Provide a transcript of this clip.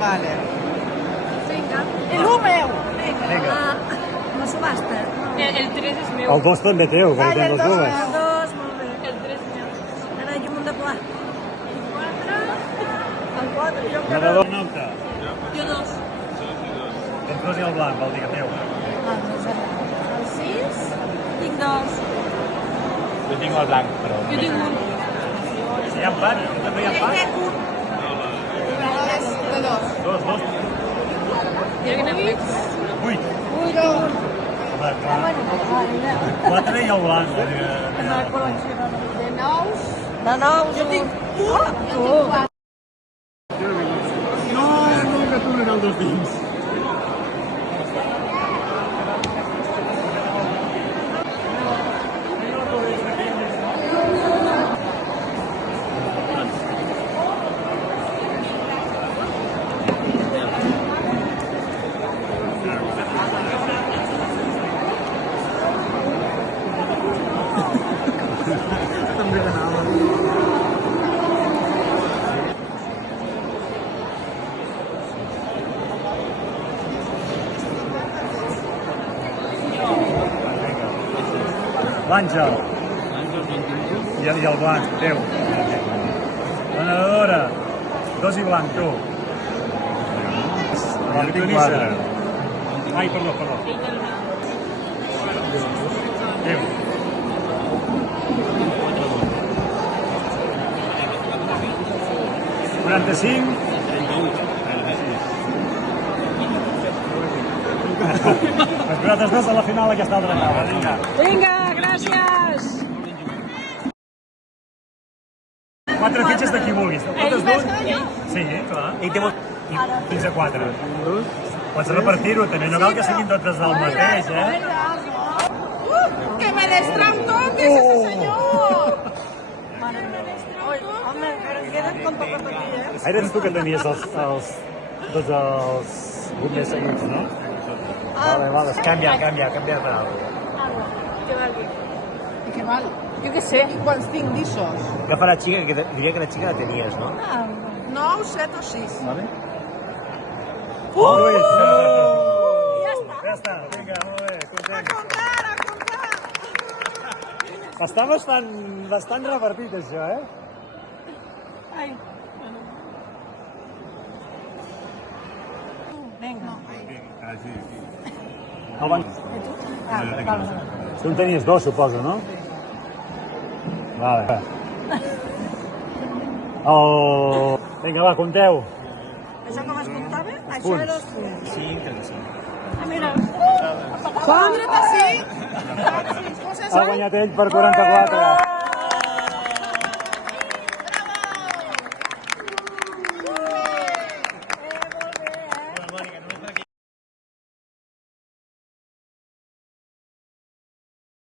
Vale. Vinga. El 1 meu. Vinga. La subhasta. El 3 és meu. El 2 també teu, perquè tens les dues. El 2, molt bé. El 3 és meu. Ara hi ha un munt de pla. El 4. El 4, jo Una de dos, nota. Jo 2. Tens dos i el blanc, vol dir que teu. El 6, tinc 2. Jo tinc el blanc, però... Jo tinc un. Si hi ha empat, tu també hi ha empat. De 2. Dos. Jo que n'hem fet. 8. Ui, Home, clar. bueno, 4 i el blanc. de 9. Jo tinc 1. No, que tornen els dos dins. També ganava. L'Àngel. I el blanc, teu. Donadora. 2 i blanc, tu. La pitonissa. Ai, perdó. Teu. $45. Nosaltres dos a la final d'aquesta altra nova. Vinga, gràcies. 4 fitxes de qui vulguis. Totes dues? Sí, clar. I fins a 4. Pots repartir-ho també, no cal que siguin totes del mateix, eh? Que me destrau tot, ese senyor! Home, encara em queden com per repetir, eh? Eres tu que tenies tots els bombers seguits, no? Vale, canvia de paraula. Què vol dir? I què val? Jo què sé. I quants tinc d'ixos? Agafa la xica, que diria que la xica la tenies, no? 9, 7 o 6. Vale? Ui! Ja està. Ja està, vinga, molt bé, A content. comptar, a comptar! Està bastant repartit, això, eh? Ai. Vinga. Tu en tenies 2, suposo, no? Vale. Vinga, va, compteu. Això com es comptava? Això era els punts. 5, 35. Ah, mira. 45! Ha guanyat ell per 44.